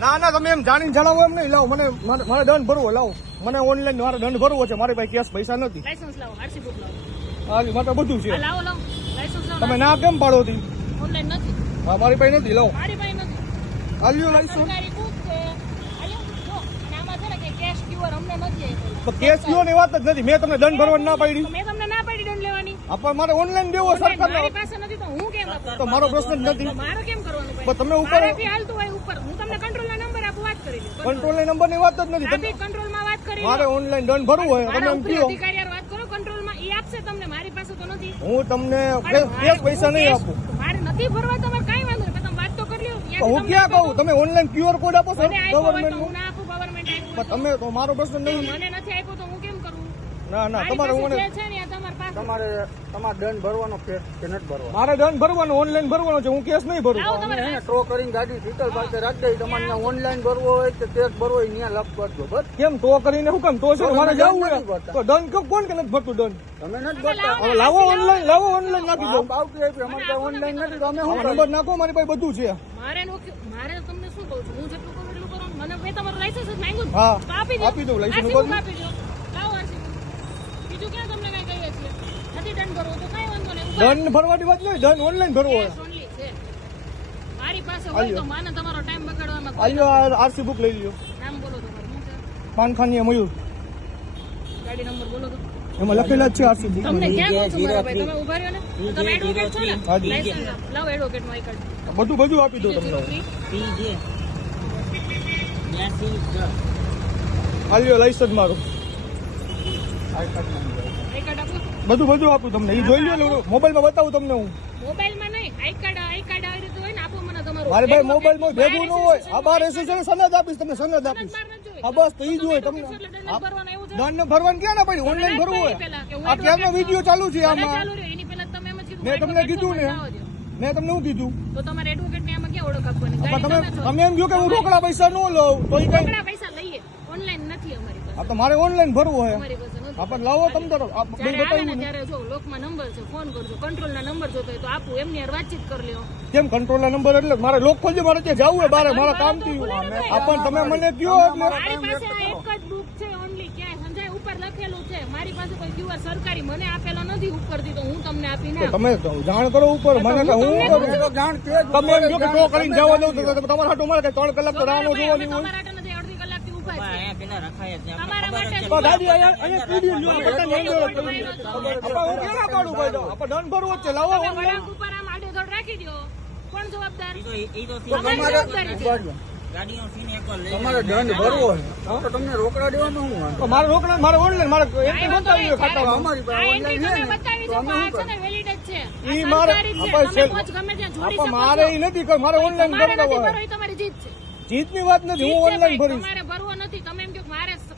ના ના તમે એમ જાણીને જણાવો એમ નહીં. લાવો મને મારે દંડ ભરવો લાવો. મને ઓનલાઈન મારે દંડ ભરવો છે. મારી પાસે કેશ પૈસા નથી. લાયસન્સ લાવો આરસી બુક લાવો. હા માટે બધું છે. લાવો લાવો. લાયસન્સ લાવો તમે ના કેમ પાડો હતી ઓનલાઈન નથી. હા મારી પાસે નથી લાવો. મારી પાસે નથી. આલ્યો લાઈસન્સ સરકારી બુક છે. આલ્યો જો. અને છે ને કે કેશ કયો ની વાત જ નથી. મેં તમને દંડ ભરવા ના પાડી. મેં તમને ના પાડી દંડ લેવાની. આ મારે ઓનલાઈન દેવો સરકાર મારી પાસે નથી તો હું કેમ આપું? તો મારો પ્રશ્ન જ નથી. મારો કેમ કરવાનો? તમે ઉપર હાલતું હોય ઉપર. હું તમને કંટ્રોલ ના નંબરની વાત જ નથી. આપી કંટ્રોલમાં વાત કરી મારે ઓનલાઈન દંડ ભરવું હોય તમે એમ ઉપરી કહો. અધિકારી હારે વાત કરો કંટ્રોલમાં ઈ આપશે તમને મારી પાસે તો નથી. હું તમને પણ પૈસા નહીં આપું. મારે નથી ભરવા તમારે કાંઈ વાંધો નહીં તમે વાત તો કરી લ્યો હું ક્યાં કહું? તમે ઓનલાઈન ક્યુઆર કોડ આપો સર ગવર્મેન્ટ હું ના આપું તમે તો મારો પ્રશ્ન નહીં. મને નથી આપ્યું તો હું કેમ કરું? ના ના મારી તમારે છે ને તમારી તમારે દંડ ભરવાનો કે નથી ભરવાનો? મારે દંડ ભરવાનો ઓનલાઈન ભરવાનો છે. હું કેસ નહીં ભરું. ટ્રો કરીને ગાડી ડિટેલ પાસે રાખી દઈ તમારે ઓનલાઈન ભરવો હોય કે કેસ ભરવો હોય ત્યાં લખ કરજો બસ. કેમ તો કરીને શું કેમ? તો છે મારે જવું હોય તો દંડ કેમ કોણ કે નથી ભરતું દંડ? તમે નથી ભરતા. હવે લાવો ઓનલાઈન લાવો ઓનલાઈન નાખી દો. આવતી આપી અમારે ત્યાં ઓનલાઈન નથી તો અમે નંબર નાખો મારી પાસે બધું છે. મારે મારે તમને શું કહું છું? હું જેટલું કરું એટલું કરો મને મેં તમારું લાયસન્સ માંગ્યું ને. હા. તો આપી દઉં લાઈસન્સ RC ઉપર book આપી દો? લાવો RC book. બીજું ક્યાં તમને કઈ કહીએ છીએ નથી દંડ ભરવો તો કઈ વાંધો નહીં. દંડ ભરવાની વાત નહીં દંડ ઓનલાઈન ભરવો હોય. cash only છે. મારી પાસે હોય તો માને તમારો ટાઈમ બગાડવામાં કોઈ આરસી બુક લઈ લ્યો. નામ બોલો તમારું શું છે? પાનખાની મયુર ગાડી નંબર બોલો તો. એમાં લખેલા જ છે આરસી બુક તમને ક્યાં મારા ભાઈ? તમે ઊભા રહ્યો ને? તમે એડવોકેટ છો ને? આપો. લાવો એડવોકેટમાં કાર્ડ બધું બધું આપી દો તમને. પીજે બ્યાસી આલ્યો લાઈસન્સ મારું. આઈ કાર્ડ આપો બધું બધું આપું તમને. એ જોઈ લો મોબાઈલમાં બતાવું તમને હું. મોબાઈલમાં નહીં. આઈ કાર્ડ આઈ કાર્ડ આવી રીતે હોય ને આપો મને તમારું. મારે ભાઈ મોબાઈલમાં ભેગું ન હોય. આ બાર એસોસિએશન સનદ આપીશ તમને સનદ આપીશ. હા બસ તો ઈ જ હોય તમને. એટલે દંડ ભરવાનો ક્યાં ના પડી? ઓનલાઈન ભરવું હોય. આ ક્યારનો વીડિયો ચાલુ છે આમાં? મેં તમને કીધું ને. મેં તમને હું કીધું. તો તમારે એડવોકેટ ને આમાં ક્યાં ઓળખ આપવાની તમે તમે એમ કહો કે હું રોકડા પૈસા ન લઉં તો રોકડા પૈસા લઈએ. ઓનલાઈન નથી અમારી પાસે. તો મારે ઓનલાઈન ભરવું હોય. અમારી પાસે નથી આ પણ લાવો તમ તો. આ બિલ ને ત્યારે જો લોકમાં નંબર છે ફોન કરજો. કંટ્રોલ ના નંબર જોતો હોય તો આપું. એમની હારે વાતચીત કરી લ્યો. કેમ કંટ્રોલ નંબર એટલે મારે લોક ખોલજો મારે ત્યાં જવું હોય બારે મારા કામથી. આપણ તમે મને કયો એટલે? મારી પાસે આ એક જ બુક છે ઓનલી ક્યાંય સમજાય? ઉપર લખેલું છે. મારી પાસે કોઈ ક્યુઆર સરકારી મને આપેલો નથી ઉપર તો હું તમને આપીને ના તમે જાણ કરો ઉપર. મને તો હું જાણ તમે એમ કહો કે કરીને જવા દઉં તમારા હાટું મારે કે ત્રણ કલાક તો રાહ ન તમારા જોવાની હોય. તો દાદી અહીંયા અહીંયા લ્યો, આપણે લઈ લેવો આપણે હું પાડું ભાઈ તો? આપણે દંડ ભરવો છે. લાવો. તમે online. વળાંક ઉપર આમ આડેધડ રાખી દો કોણ જવાબદાર? ઈ તો ઈ તો તો અમારી તમારે જવાબદારી છે. દંડ ભરવો હોય તમને રોકડા દેવામાં મારે રોકડા મારે ઓનલાઈન મારે entry બતાવી હોય અમારી પાસે છે છે છે. મારે- છે. છે- છો. નથી કે મારે ઓનલાઈન ભરવો, જીતની જીતની વાત નથી. હું ઓનલાઈન ભરીશ.